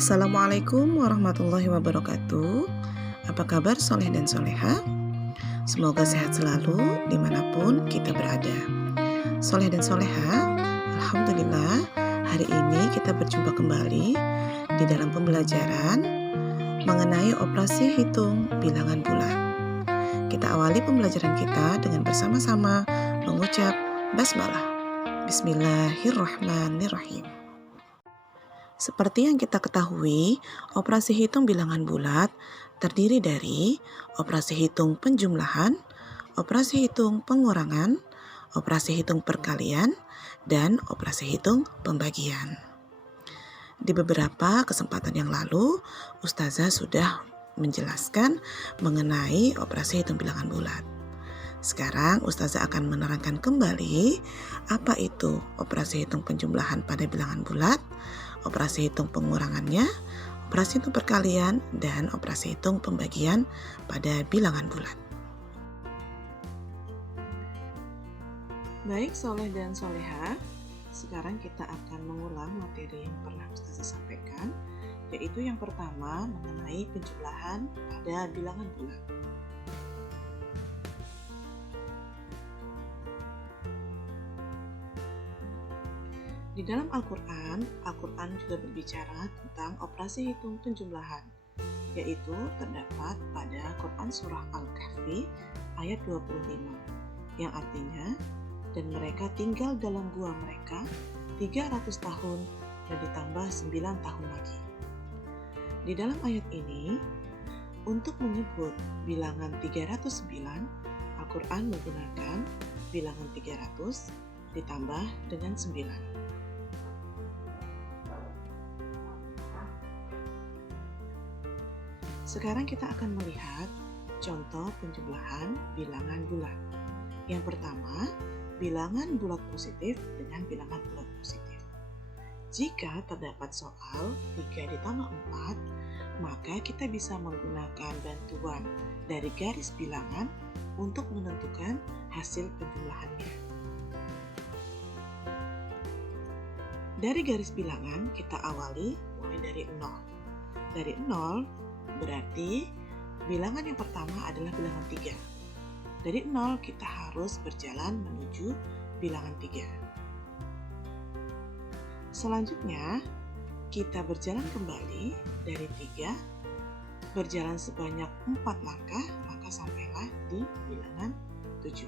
Assalamualaikum warahmatullahi wabarakatuh. Apa kabar soleh dan soleha? Semoga sehat selalu dimanapun kita berada. Soleh dan soleha, Alhamdulillah hari ini kita berjumpa kembali di dalam pembelajaran mengenai operasi hitung bilangan bulat. Kita awali pembelajaran kita dengan bersama-sama mengucap basmalah. Bismillahirrahmanirrahim. Seperti yang kita ketahui, operasi hitung bilangan bulat terdiri dari operasi hitung penjumlahan, operasi hitung pengurangan, operasi hitung perkalian, dan operasi hitung pembagian. Di beberapa kesempatan yang lalu, Ustazah sudah menjelaskan mengenai operasi hitung bilangan bulat. Sekarang Ustazah akan menerangkan kembali apa itu operasi hitung penjumlahan pada bilangan bulat, operasi hitung pengurangannya, operasi hitung perkalian, dan operasi hitung pembagian pada bilangan bulat. Baik soleh dan soleha, sekarang kita akan mengulang materi yang pernah Ustazah sampaikan, yaitu yang pertama mengenai penjumlahan pada bilangan bulat. Di dalam Al-Quran juga berbicara tentang operasi hitung penjumlahan, yaitu terdapat pada Quran Surah Al-Kahfi ayat 25, yang artinya, dan mereka tinggal dalam gua mereka 300 tahun dan ditambah 9 tahun lagi. Di dalam ayat ini, untuk menyebut bilangan 309, Al-Quran menggunakan bilangan 300 ditambah dengan 9. Sekarang kita akan melihat contoh penjumlahan bilangan bulat. Yang pertama, bilangan bulat positif dengan bilangan bulat positif. Jika terdapat soal 3 ditambah 4, maka kita bisa menggunakan bantuan dari garis bilangan untuk menentukan hasil penjumlahannya. Dari garis bilangan kita awali mulai dari 0. Dari 0 berarti bilangan yang pertama adalah bilangan 3. Dari 0 kita harus berjalan menuju bilangan 3. Selanjutnya kita berjalan kembali dari 3, berjalan sebanyak 4 langkah, maka sampailah di bilangan 7.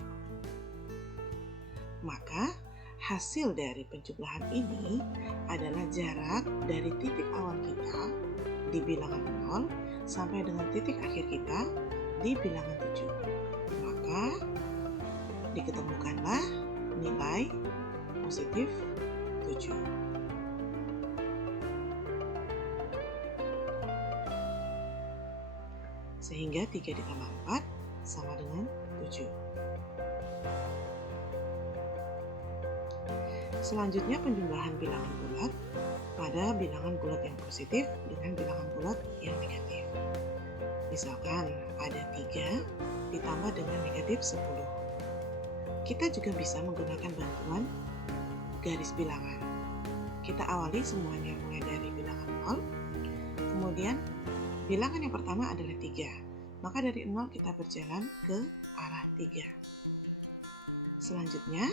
Maka hasil dari penjumlahan ini adalah jarak dari titik awal kita di bilangan 0 sampai dengan titik akhir kita di bilangan 7. Maka diketemukanlah nilai positif 7. Sehingga 3 ditambah 4 sama dengan 7. Selanjutnya penjumlahan bilangan bulat pada bilangan bulat yang positif dengan bilangan bulat yang negatif. Misalkan ada 3 ditambah dengan negatif 10. Kita juga bisa menggunakan bantuan garis bilangan. Kita awali semuanya mulai dari bilangan 0, kemudian bilangan yang pertama adalah 3. Maka dari 0 kita berjalan ke arah 3. Selanjutnya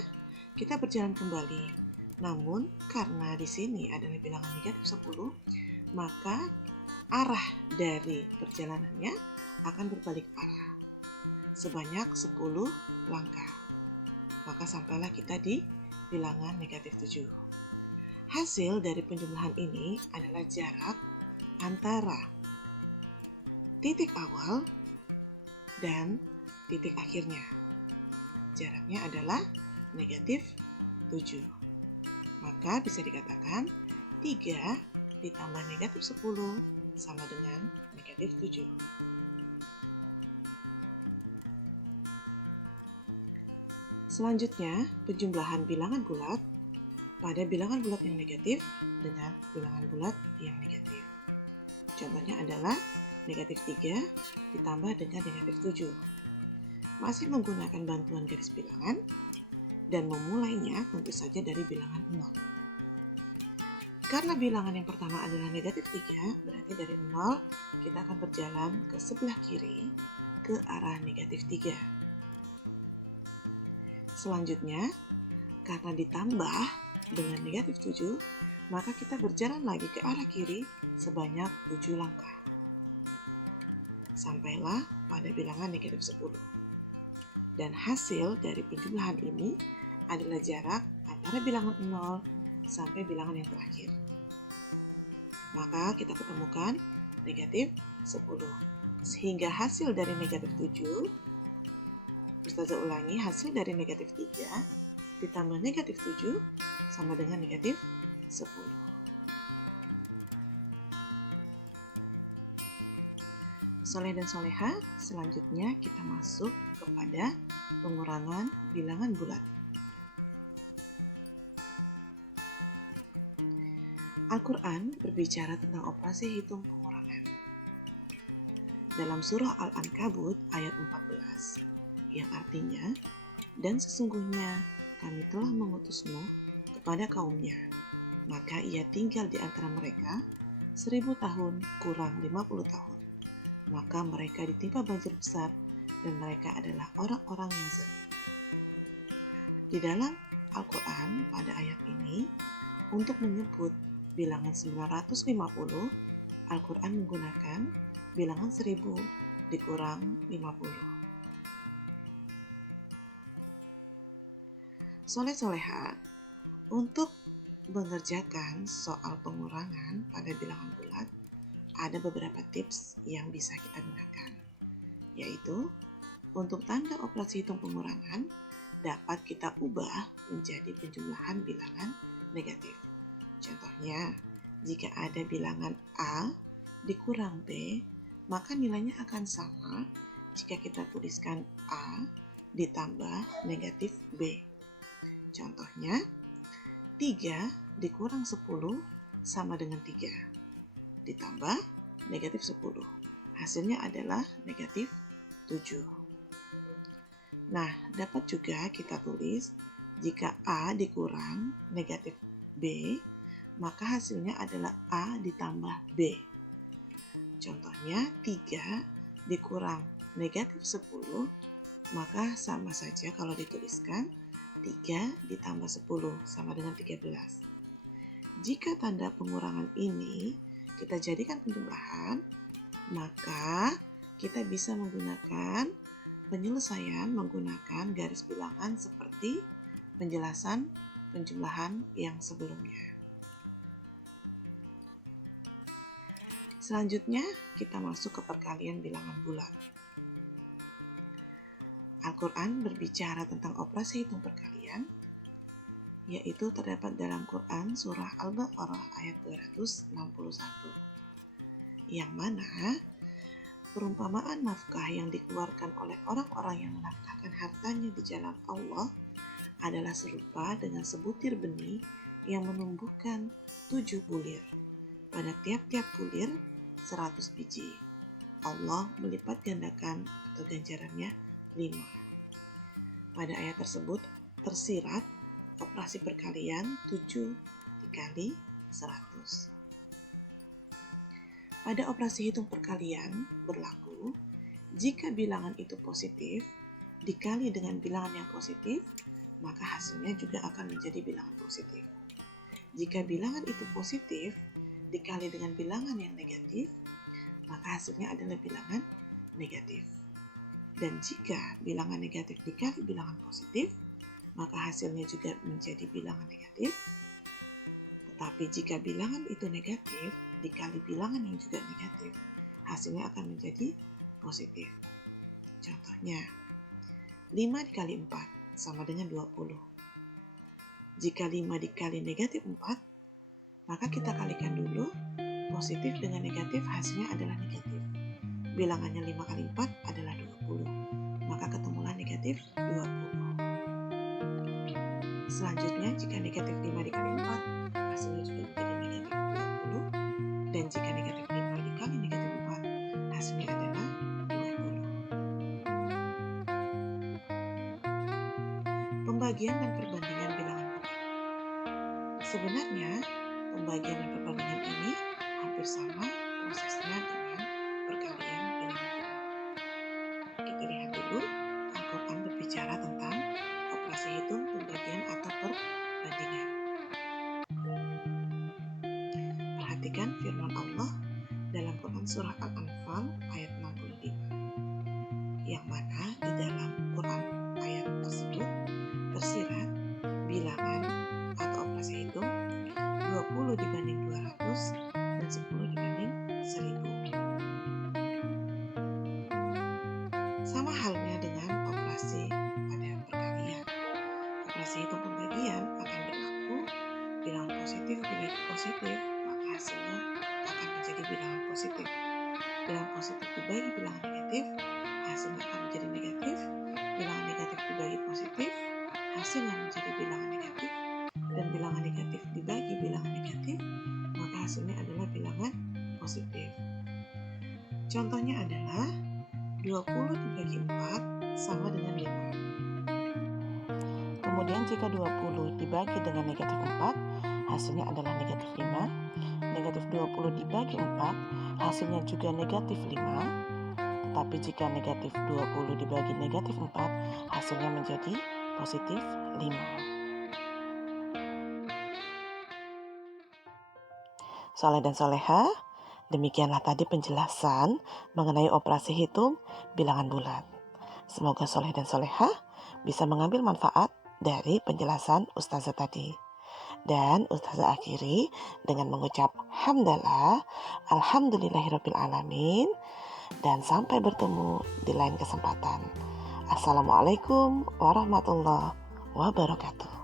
kita berjalan kembali. Namun karena di sini adalah bilangan negatif 10, maka arah dari perjalanannya akan berbalik arah sebanyak 10 langkah. Maka sampailah kita di bilangan negatif 7. Hasil dari penjumlahan ini adalah jarak antara titik awal dan titik akhirnya. Jaraknya adalah negatif 7. Maka bisa dikatakan 3 ditambah negatif 10 sama dengan negatif 7. Selanjutnya, penjumlahan bilangan bulat pada bilangan bulat yang negatif dengan bilangan bulat yang negatif. Contohnya adalah negatif 3 ditambah dengan negatif 7. Masih menggunakan bantuan garis bilangan dan memulainya tentu saja dari bilangan 0. Karena bilangan yang pertama adalah negatif 3, berarti dari 0 kita akan berjalan ke sebelah kiri ke arah negatif 3. Selanjutnya, karena ditambah dengan negatif 7, maka kita berjalan lagi ke arah kiri sebanyak 7 langkah. Sampailah pada bilangan negatif 10. Dan hasil dari penjumlahan ini adalah jarak antara bilangan 0 sampai bilangan yang terakhir. Maka kita ketemukan negatif 10. Sehingga hasil dari negatif 7, Ustazah ulangi, hasil dari negatif 3 ditambah negatif 7 sama dengan negatif 10. Soleh dan soleha, selanjutnya kita masuk kepada pengurangan bilangan bulat. Al-Quran berbicara tentang operasi hitung pengurangan. Dalam surah Al-Ankabut ayat 14, yang artinya, dan sesungguhnya kami telah mengutusmu kepada kaumnya, maka ia tinggal di antara mereka 1000 tahun kurang 50 tahun. Maka mereka ditimpa banjir besar dan mereka adalah orang-orang yang zalim. Di dalam Al-Quran pada ayat ini, untuk menyebut bilangan 950, Al-Quran menggunakan bilangan 1000 dikurang 50. Soleh-soleha, untuk mengerjakan soal pengurangan pada bilangan bulat, ada beberapa tips yang bisa kita gunakan, yaitu untuk tanda operasi hitung pengurangan dapat kita ubah menjadi penjumlahan bilangan negatif. Contohnya, jika ada bilangan A dikurang B, maka nilainya akan sama jika kita tuliskan A ditambah negatif B. Contohnya, 3 dikurang 10 sama dengan 3, ditambah negatif 10. Hasilnya adalah negatif 7. Nah, dapat juga kita tulis jika A dikurang negatif B, maka hasilnya adalah A ditambah B. Contohnya 3 dikurang negatif 10, maka sama saja kalau dituliskan 3 ditambah 10 sama dengan 13. Jika tanda pengurangan ini kita jadikan penjumlahan, maka kita bisa menggunakan penyelesaian menggunakan garis bilangan seperti penjelasan penjumlahan yang sebelumnya. Selanjutnya, kita masuk ke perkalian bilangan bulat. Al-Quran berbicara tentang operasi hitung perkalian, yaitu terdapat dalam Quran surah Al-Baqarah ayat 261, yang mana perumpamaan nafkah yang dikeluarkan oleh orang-orang yang menafkahkan hartanya di jalan Allah adalah serupa dengan sebutir benih yang menumbuhkan 7 bulir. Pada tiap-tiap bulir 100 biji. Allah melipat gandakan atau ganjarannya 5. Pada ayat tersebut tersirat operasi perkalian 7 dikali 100. Pada operasi hitung perkalian berlaku, jika bilangan itu positif dikali dengan bilangan yang positif, maka hasilnya juga akan menjadi bilangan positif. Jika bilangan itu positif dikali dengan bilangan yang negatif, maka hasilnya adalah bilangan negatif. Dan jika bilangan negatif dikali bilangan positif, maka hasilnya juga menjadi bilangan negatif. Tetapi jika bilangan itu negatif dikali bilangan yang juga negatif, hasilnya akan menjadi positif. Contohnya, 5 dikali 4 sama dengan 20. Jika 5 dikali negatif 4, maka kita kalikan dulu positif dengan negatif, hasilnya adalah negatif. Bilangannya 5 kali 4 adalah 20, maka ketemulah negatif 20. Selanjutnya, jika negatif 5 dikali 4, hasilnya juga menjadi negatif 20. Dan jika negatif 5 dikali negatif 4, hasilnya adalah 20. Pembagian dan perbandingan bilangan bulat. Sebenarnya, pembagian dan perbandingan ini hampir sama prosesnya dengan perkalian bilangan bulat. Kita lihat dulu, Al-Quran berbicara tentang operasi hitung, pembagian, atau perbandingan. Perhatikan firman Allah dalam Quran Surah Al-Anfal ayat 65, yang mana di dalam Quran ayat tersebut tersirat bilangan atau operasi hitung 20 dibanding 200 dan 10 dibanding 1000. Sama halnya dengan operasi pada perkalian. Operasi hitung pembagian akan berlaku bilangan positif dibagi positif, maka hasilnya akan menjadi bilangan positif. Bilangan positif dibagi bilangan negatif, hasilnya akan menjadi negatif. Bilangan negatif dibagi positif, hasilnya menjadi bilangan negatif. Dan bilangan negatif dibagi bilangan negatif, maka hasilnya adalah bilangan positif. Contohnya adalah 20 dibagi 4 sama dengan 5. Kemudian jika 20 dibagi dengan negatif 4, hasilnya adalah negatif 5. Negatif 20 dibagi 4, hasilnya juga negatif 5. Tetapi jika negatif 20 dibagi negatif 4, hasilnya menjadi positif 5. Soleh dan soleha, demikianlah tadi penjelasan mengenai operasi hitung bilangan bulat. Semoga soleh dan soleha bisa mengambil manfaat dari penjelasan Ustazah tadi. Dan Ustazah akhiri dengan mengucap hamdalah, alhamdulillahirabbil alamin, dan sampai bertemu di lain kesempatan. Assalamualaikum warahmatullahi wabarakatuh.